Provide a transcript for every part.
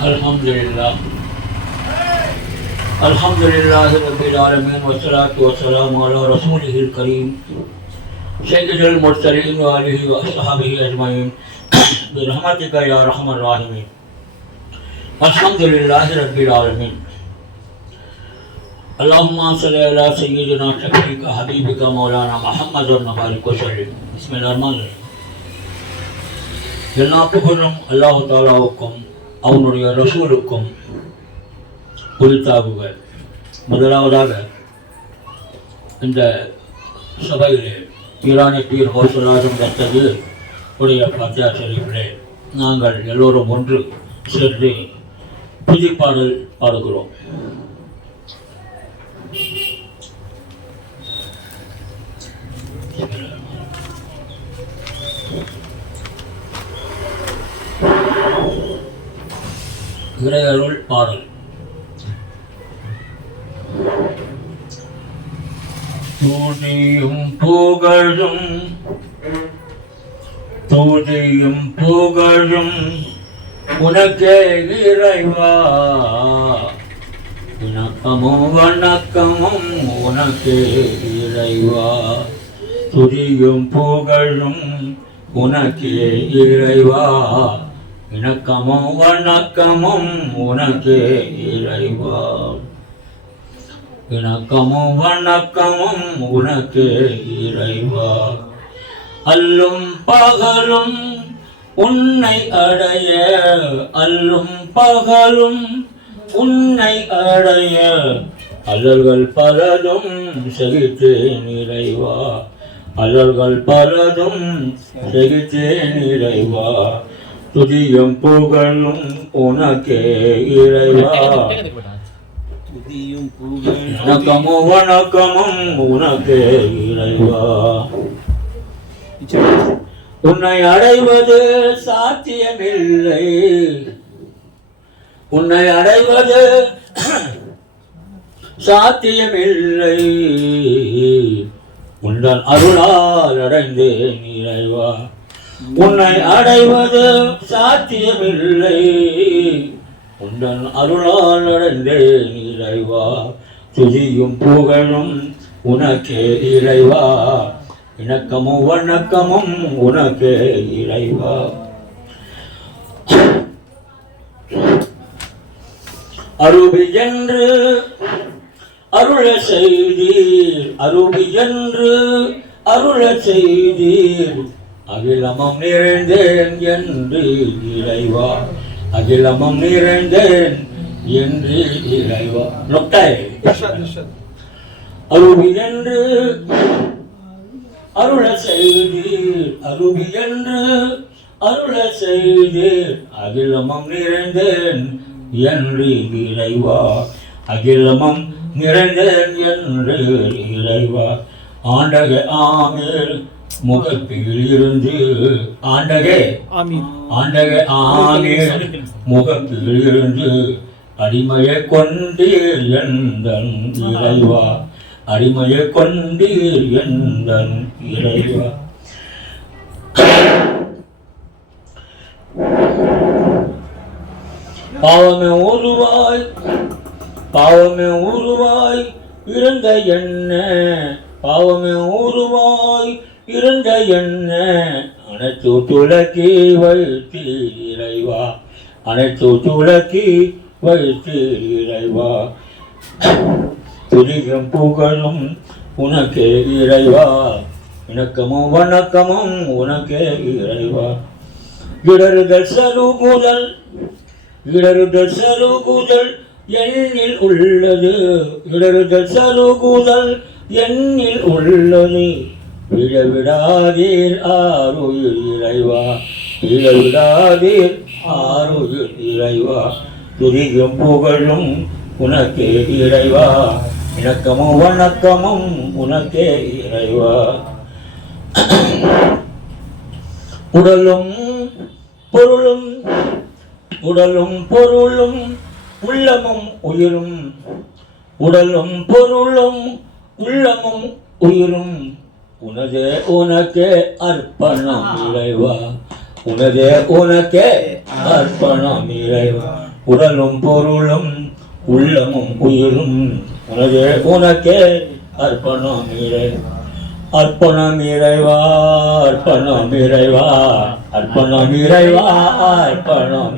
الحمدللہ۔ الحمدللہ رب العالمین والصلاة والسلام على رسوله الكریم سید المرسلین و آلہ و وصحاب اجمعین۔ برحمت کا یا رحم الراحمین۔ الحمدللہ رب العالمین۔ اللہم صلی اللہ سیدنا شکری کا حبیب کا مولانا محمد النبارک وسلم بسم اللہ الرحمن الرحیم۔ جناب اللہ تعالیٰ وکم அவனுடைய ரசூலுக்கும் உரித்தாகுக முதலாவதாக இந்த சபையிலே ஈரானிய பீர் ஹோசராஜம் கத்தது உடைய பத்தியா நாங்கள் எல்லோரும் ஒன்று சேர்ந்து புதி பாடல் பாடுகிறோம். இறையருள் பாடல். துதியும் புகழும் துதியும் புகழும் உனக்கே இறைவா. வணக்கமும் வணக்கமும் உனக்கே இறைவா. துதியும் புகழும் உனக்கே இறைவா. இணக்கமும் வணக்கமும் உனக்கே இறைவா. இணக்கமும் வணக்கமும் உனக்கே இறைவா. அல்லும் பகலும் உன்னை அடைய அல்லும் பகலும் உன்னை அடைய. அலர்கள் பலதும் சகித்தேன் இறைவா. அலர்கள் பலதும் சகித்தேன் இறைவா. துதியும் புகழும் உனக்கே இறைவா. துதியும் புகழ் வணக்கமும் வணக்கமும் உனக்கே இறைவா. உன்னை அடைவது சாத்தியமில்லை. உன்னை அடைவது சாத்தியமில்லை. உந்தன் அருளால் அடைந்தேன் இறைவா. உன்னை அடைவது சாத்தியமில்லை. உந்தன் அருளால் அடைந்தேன் இறைவா. துதியும் புகழும் உனக்கே இறைவா. இணக்கமும் வணக்கமும் உனக்கே இறைவா. அருவி என்று அருள செய்தீர். அருவி என்று அருள செய்தீர். அகிலமம் நிறைந்தேன் என்று இறைவா. அகிலமம் நிறைந்தேன் என்று இறைவா. நொட்டை. அருவி என்று அருள செய்தீர். அருவி என்று அருள செய்தீர். அகிலமம் நிறைந்தேன் என்று இறைவா. அகிலமம் நிறைந்தேன் என்று இறைவா. ஆண்டக ஆமேல் முகப்பில் இருந்து ஆண்டகே ஆண்டக ஆமேல் முகப்பில் இருந்து அடிமையை கொண்டீர் எந்தன் இறைவா. அடிமையை கொண்டீர் எந்தன் இறைவா. பாவமே உருவாய் பாவமே உருவாய் இருந்த என்ன. பாவமே உருவாய் இருந்த என்ன? அனைத்து துளக்கி வைத்து இறைவா. அனைத்து துளக்கி வைத்து இறைவா. துதியும் புகழும் உனக்கே இறைவா. இணக்கமும் வணக்கமும் உனக்கே இறைவா. இடறுதல் சருகுதல் இடறுதல் சருகுதல் எண்ணில் உள்ளது. இடறுதல் சருகுதல் எண்ணில் உள்ளது. விழவிடாதீர் ஆறுயிர் இறைவா. விழவிடாதீர் ஆறுயிர் இறைவா. துதியும் புகழும் உனக்கே இறைவா. இணக்கமும் வணக்கமும் உனக்கே இறைவா. உடலும் பொருளும் உடலும் பொருளும் உள்ளமும் உயிரும். உடலும் பொருளும் உள்ளமும் உயிரும். உனதே உனக்கே அர்ப்பணம் இறைவா. உனதே உனக்கே அர்ப்பணம் இறைவா. உடலும் பொருளும் உள்ளமும் உயிரும். உனது உனக்கே அர்ப்பணம் இறை அர்ப்பணம் இறைவா அர்ப்பணம் இறைவா. அர்ப்பணம் இறைவா அர்ப்பணம்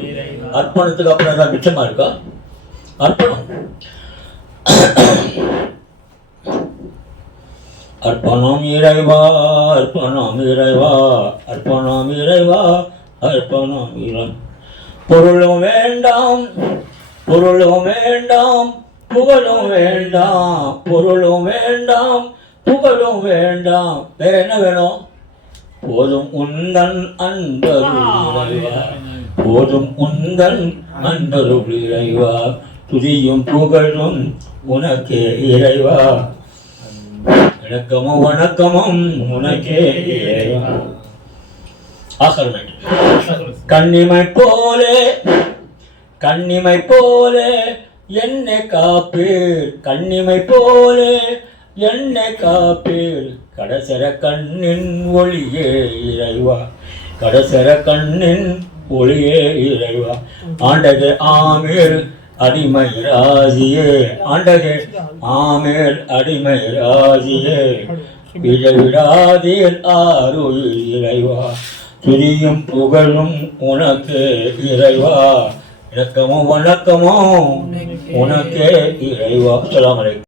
அர்ப்பணத்துக்கு அப்புறம் ஏதாவது மிச்சமா இருக்கா? அர்ப்பணம். அர்ப்பணம் இறைவா அர்ப்பணம் இறைவா அர்ப்பணம் இறைவா அர்ப்பணம் இறை பொருளும் வேண்டாம் பொருளும் வேண்டாம் புகழும் வேண்டாம் பொருளும் வேண்டாம் புகழும் வேண்டாம். வேற என்ன வேணும் போதும் உந்தன் அன்பருள் போதும் உந்தன் அன்பருள் துதியும் புகழும் உனக்கே இறைவா. வணக்கமும் வணக்கமும் உனக்கே. கண்ணிமை போலே கண்ணிமை போலே என்னை காப்பீர். கண்ணிமை போலே என்னை காப்பீர். கடசர கண்ணின் ஒளியே இறைவா. கடசர கண்ணின் ஒளியே இறைவா. ஆண்டது ஆமீர். அடிமை ராஜியே ஆண்டதே ஆமேல் அடிமை ராஜியே விடாதீர் ஆறு இறைவா துரியும் புகழும் உனக்கு இறைவா. இணக்கமும் வணக்கமும் உனக்கே இறைவா. சொல்லாமலை